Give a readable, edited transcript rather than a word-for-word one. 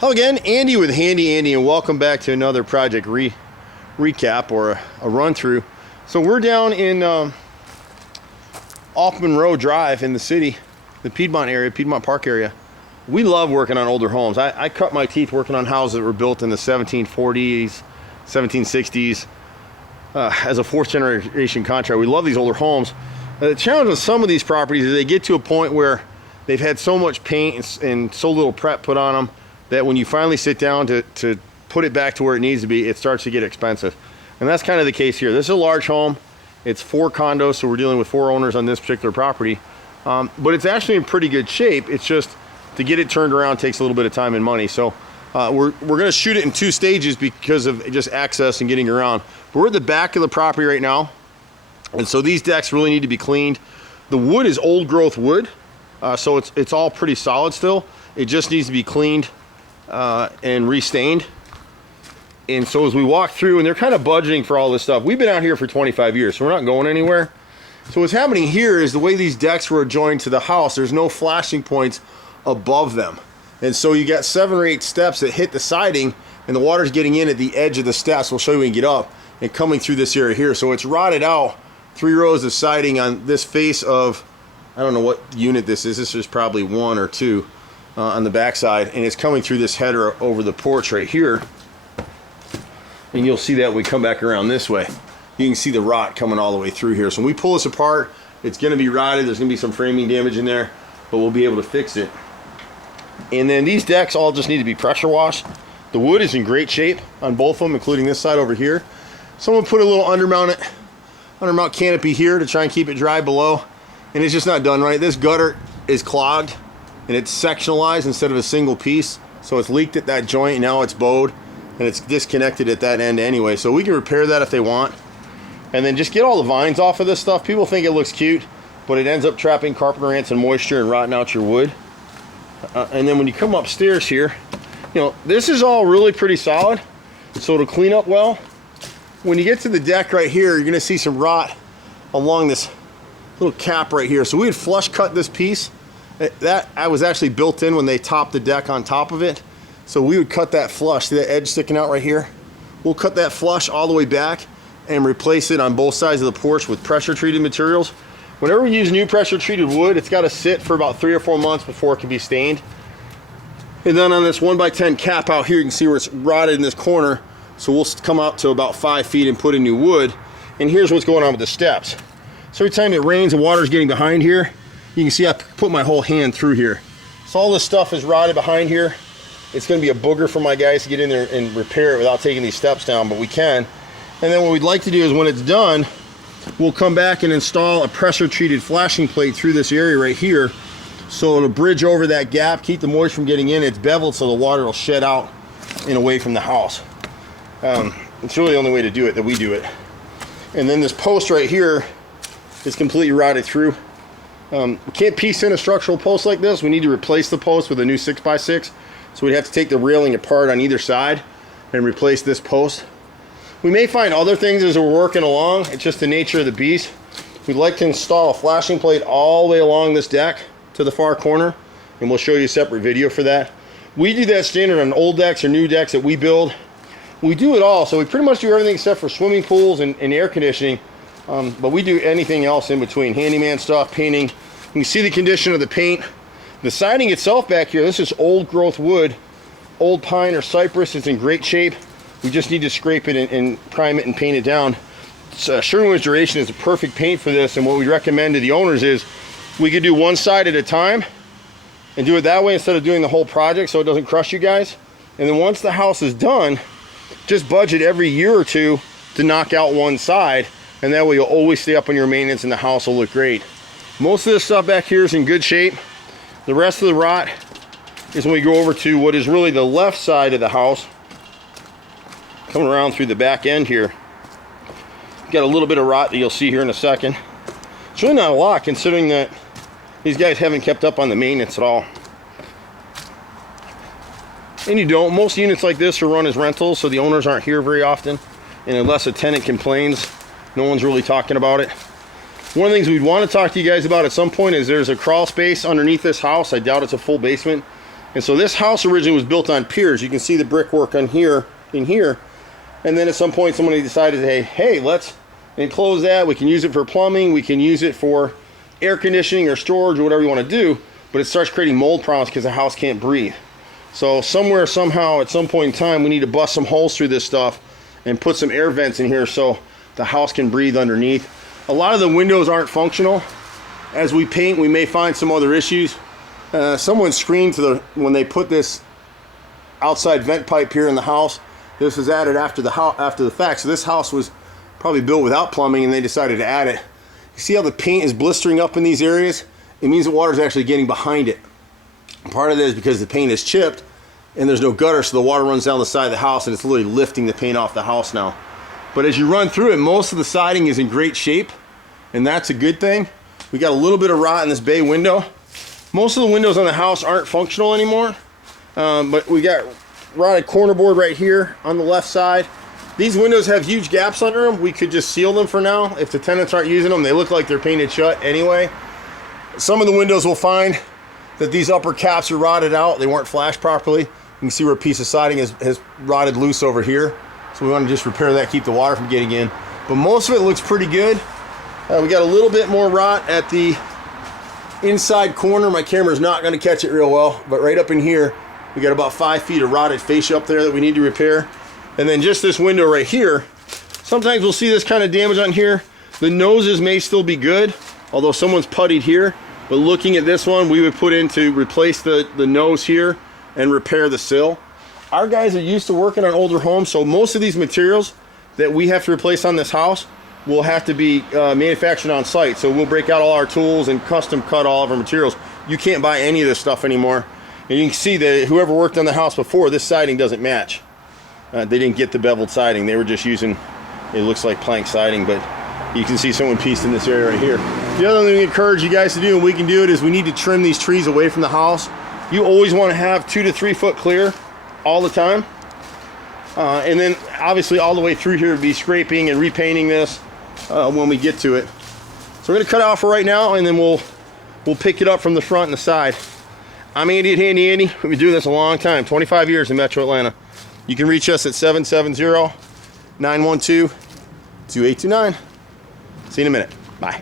Hello again, Andy with Handy Andy, and welcome back to another project recap or a run through. So we're down in off Monroe Drive in the city, the Piedmont area, Piedmont Park area. We love working on older homes. I cut my teeth working on houses that were built in the 1740s, 1760s. As a fourth generation contractor, we love these older homes. The challenge with some of these properties is they get to a point where they've had so much paint and so little prep put on them that when you finally sit down to put it back to where it needs to be, it starts to get expensive. And that's kind of the case here. This is a large home. It's 4 condos, so we're dealing with 4 owners on this particular property. But it's actually in pretty good shape. It's just to get it turned around takes a little bit of time and money. So we're gonna shoot it in 2 stages because of just access and getting around. But we're at the back of the property right now. And so these decks really need to be cleaned. The wood is old growth wood, so it's all pretty solid still. It just needs to be cleaned and restained. And so as we walk through, and they're kind of budgeting for all this stuff. We've been out here for 25 years, so we're not going anywhere. So what's happening here is the way these decks were joined to the house, there's no flashing points above them. And so you got 7 or 8 steps that hit the siding, and the water's getting in at the edge of the steps. We'll show you when you get up, and coming through this area here. So it's rotted out 3 rows of siding on this face of, I don't know what unit this is. This is probably 1 or 2. On the backside, and it's coming through this header over the porch right here, and you'll see that when we come back around this way. You can see the rot coming all the way through here. So when we pull this apart, it's going to be rotted. There's going to be some framing damage in there, but we'll be able to fix it. And then these decks all just need to be pressure washed. The wood is in great shape on both of them, including this side over here. Someone put a little undermount canopy here to try and keep it dry below, and it's just not done right. This gutter is clogged, and it's sectionalized instead of a single piece, so it's leaked at that joint, and now it's bowed, and it's disconnected at that end anyway. So we can repair that if they want, and then just get all the vines off of this stuff. People think it looks cute, but it ends up trapping carpenter ants and moisture and rotting out your wood. And then when you come upstairs here, you know, this is all really pretty solid, so it'll clean up well. When you get to the deck right here, you're gonna see some rot along this little cap right here. So we had flush cut this piece. That I was actually built in when they topped the deck on top of it. So we would cut that flush, see that edge sticking out right here? We'll cut that flush all the way back and replace it on both sides of the porch with pressure treated materials. Whenever we use new pressure treated wood, it's got to sit for about 3 or 4 months before it can be stained. And then on this 1x10 cap out here, you can see where it's rotted in this corner. So we'll come out to about 5 feet and put in new wood. And here's what's going on with the steps. So every time it rains and water's getting behind here, you can see I put my whole hand through here. So all this stuff is rotted behind here. It's going to be a booger for my guys to get in there and repair it without taking these steps down, but we can. And then what we'd like to do is when it's done, we'll come back and install a pressure treated flashing plate through this area right here. So it'll bridge over that gap, keep the moisture from getting in. It's beveled so the water will shed out and away from the house. It's really the only way to do it, that we do it. And then this post right here is completely rotted through. We can't piece in a structural post like this. We need to replace the post with a new 6x6. So we'd have to take the railing apart on either side and replace this post. We may find other things as we're working along. It's just the nature of the beast. We'd like to install a flashing plate all the way along this deck to the far corner, and we'll show you a separate video for that. We do that standard on old decks or new decks that we build. We do it all, so we pretty much do everything except for swimming pools and air conditioning. But we do anything else in between. Handyman stuff, painting. You can see the condition of the paint. The siding itself back here, this is old growth wood, old pine or cypress. It's in great shape. We just need to scrape it and prime it and paint it down. Sherwin-Williams Duration is a perfect paint for this, and what we recommend to the owners is we could do one side at a time and do it that way instead of doing the whole project so it doesn't crush you guys. And then once the house is done, just budget every year or 2 to knock out one side, and that way you'll always stay up on your maintenance and the house will look great. Most of this stuff back here is in good shape. The rest of the rot is when we go over to what is really the left side of the house, coming around through the back end here. Got a little bit of rot that you'll see here in a second. It's really not a lot considering that these guys haven't kept up on the maintenance at all. And you don't. Most units like this are run as rentals, so the owners aren't here very often, and unless a tenant complains, no one's really talking about it. One of the things we'd want to talk to you guys about at some point is there's a crawl space underneath this house. I doubt it's a full basement. And so this house originally was built on piers. You can see the brickwork on here, in here. And then at some point somebody decided, hey, let's enclose that. We can use it for plumbing. We can use it for air conditioning or storage or whatever you want to do. But it starts creating mold problems because the house can't breathe. So somewhere, somehow, at some point in time, we need to bust some holes through this stuff and put some air vents in here so the house can breathe underneath. A lot of the windows aren't functional. As we paint, we may find some other issues. Someone screamed when they put this outside vent pipe here in the house. This was added after the fact. So this house was probably built without plumbing, and they decided to add it. You see how the paint is blistering up in these areas? It means the water is actually getting behind it. Part of it is because the paint is chipped and there's no gutter, so the water runs down the side of the house and it's literally lifting the paint off the house now. But as you run through it, most of the siding is in great shape, and that's a good thing. We got a little bit of rot in this bay window. Most of the windows on the house aren't functional anymore, but we got rotted corner board right here on the left side. These windows have huge gaps under them. We could just seal them for now. If the tenants aren't using them, they look like they're painted shut anyway. Some of the windows will find that these upper caps are rotted out. They weren't flashed properly. You can see where a piece of siding has rotted loose over here. So we want to just repair that, keep the water from getting in. But most of it looks pretty good. We got a little bit more rot at the inside corner. My camera's not going to catch it real well, but right up in here, we got about 5 feet of rotted fascia up there that we need to repair. And then just this window right here, sometimes we'll see this kind of damage on here. The noses may still be good, although someone's puttied here. But looking at this one, we would put in to replace the nose here and repair the sill. Our guys are used to working on older homes, so most of these materials that we have to replace on this house will have to be manufactured on site. So we'll break out all our tools and custom cut all of our materials. You can't buy any of this stuff anymore. And you can see that whoever worked on the house before, this siding doesn't match. They didn't get the beveled siding. They were just using, it looks like plank siding, but you can see someone pieced in this area right here. The other thing we encourage you guys to do, and we can do it, is we need to trim these trees away from the house. You always want to have 2 to 3 foot clear all the time. And then obviously all the way through here would be scraping and repainting this when we get to it. So we're gonna cut it off for right now, and then we'll pick it up from the front and the side. I'm Andy at Handy Andy. We've been doing this a long time, 25 years in Metro Atlanta. You can reach us at 770-912-2829. See you in a minute. Bye.